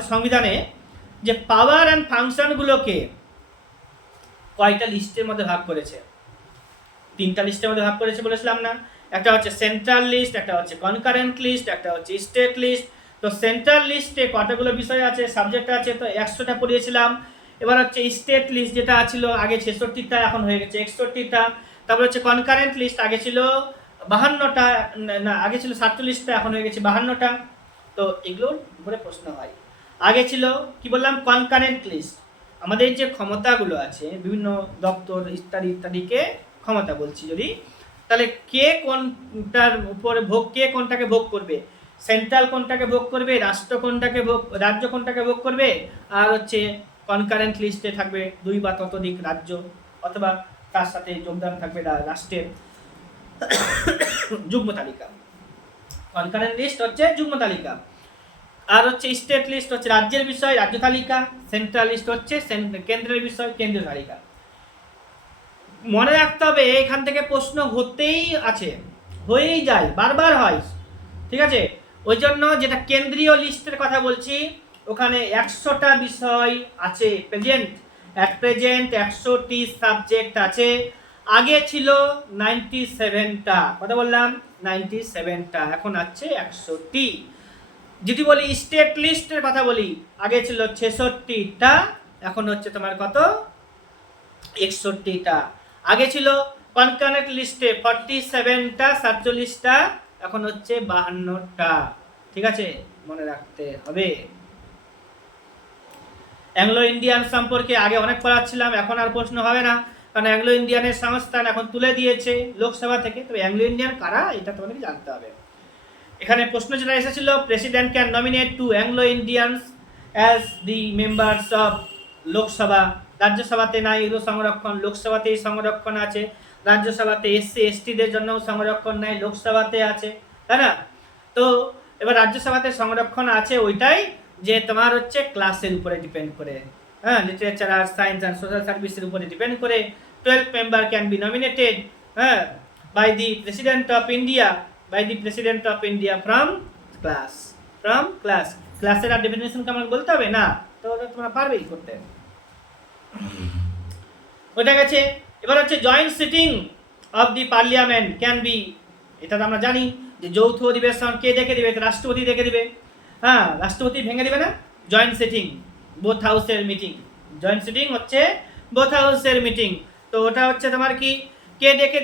আমাদের সংবিধানে যে পাওয়ার অ্যান্ড ফাংশনগুলোকে কয়টা লিস্টের মধ্যে ভাগ করেছে? 3টা লিস্টের মধ্যে ভাগ করেছে বলেছিলাম না? একটা হচ্ছে সেন্ট্রাল লিস্ট, একটা হচ্ছে কনকারেন্ট লিস্ট, একটা হচ্ছে স্টেট লিস্ট। তো সেন্ট্রাল লিস্টে কতগুলো বিষয় আছে, সাবজেক্ট আছে, তো 100টা পড়িয়েছিলাম। এবার হচ্ছে স্টেট লিস্ট যেটা ছিল আগে 66টা, এখন হয়ে গেছে 61টা। তারপর হচ্ছে কনকারেন্ট লিস্ট, আগে ছিল 52টা, না আগে ছিল 47টা, এখন হয়ে গেছে 52টা। তো এগুলোর উপরে প্রশ্ন হয়। আগে ছিল কি বললাম, কনকারেন্ট লিস্ট, আমাদের যে ক্ষমতাগুলো আছে বিভিন্ন দপ্তর ইত্যাদি ইত্যাদিকে ক্ষমতা বলছি যদি, তাহলে কে কোনটার উপরে ভোগ, কে কোনটাকে ভোগ করবে, সেন্ট্রাল কোনটাকে ভোগ করবে, রাষ্ট্র কোনটাকে ভোগ, রাজ্য কোনটাকে ভোগ করবে। আর হচ্ছে কনকারেন্ট লিস্টে থাকবে 2 বা ততোধিক রাজ্য, অথবা তার সাথে যোগদান থাকবে রাষ্ট্রের যুগ্ম তালিকা। কনকারেন্ট লিস্ট হচ্ছে যুগ্ম তালিকা, আর হচ্ছে স্টেট লিস্ট হচ্ছে রাজ্যের বিষয়, রাজ্য তালিকা। সেন্ট্রাল লিস্ট হচ্ছে কেন্দ্রের বিষয়, কেন্দ্রীয় তালিকা। মনে রাখতে হবে এখান থেকে প্রশ্ন হয়েই যায়, বারবার হয়, ঠিক আছে? ওই জন্য যেটা কেন্দ্রীয় লিস্টের কথা বলছি, ওখানে 100টা বিষয় আছে প্রেজেন্ট, 100টি সাবজেক্ট আছে। আগে ছিল 97টা, কথা বললাম 97টা, এখন আছে 100টি। যদি বলি স্টেট লিস্টের কথা বলি, আগে ছিল 66টা, এখন হচ্ছে তোমার কত, 61টা। আগে ছিল কনকারেন্ট লিস্টে 47টা, 47টা, এখন হচ্ছে 52টা। ঠিক আছে, মনে রাখতে হবে। অ্যাংলো ইন্ডিয়ান সম্পর্কে আগে অনেক পড়াচ্ছিলাম, এখন আর প্রশ্ন হবে না, কারণ অ্যাংলো ইন্ডিয়ানের সংস্থান এখন তুলে দিয়েছে লোকসভা থেকে। তবে অ্যাংলো ইন্ডিয়ান কারা এটা তোমাদেরকে জানতে হবে। এখানে প্রশ্ন যেটা এসেছিল, president can nominate 2 Anglo Indians as the members of Lok Sabha. রাজ্যসভাতে নাই এগুলো সংরক্ষণ, লোকসভাতেই সংরক্ষণ আছে। রাজ্যসভাতে এসসি এসটিদের জন্য সংরক্ষণ নাই, লোকসভাতে আছে, তাই না? তো এবার রাজ্যসভাতে সংরক্ষণ আছে ওইটাই যে তোমার হচ্ছে ক্লাসের উপরে ডিপেন্ড করে, হ্যাঁ, লিটারেচার আর সায়েন্স অ্যান্ড সোশ্যাল সার্ভিসের উপরে ডিপেন্ড করে 12 মেম্বার ক্যান বি নমিনেটেড, হ্যাঁ, by the president of India, by the president of India from class, ক্লাসের আর ডেফিনেশন কেমন বলতে হবে না, তো ওটা তোমরা পারবেই করতে। ওটা গেছে। এবার হচ্ছে joint sitting of the parliament can be, এটা তো আমরা জানি যে যৌথ অধিবেশন কে দেখে দিবে, রাষ্ট্রপতি দেখে দিবে, হ্যাঁ, রাষ্ট্রপতি ভেঙে দিবে না। জয়েন্ট সিটিং বোথ হাউসের মিটিং, জয়েন্ট সিটিং হচ্ছে বোথ হাউসের মিটিং। তো ওটা হচ্ছে তোমার কি, কে ডেকে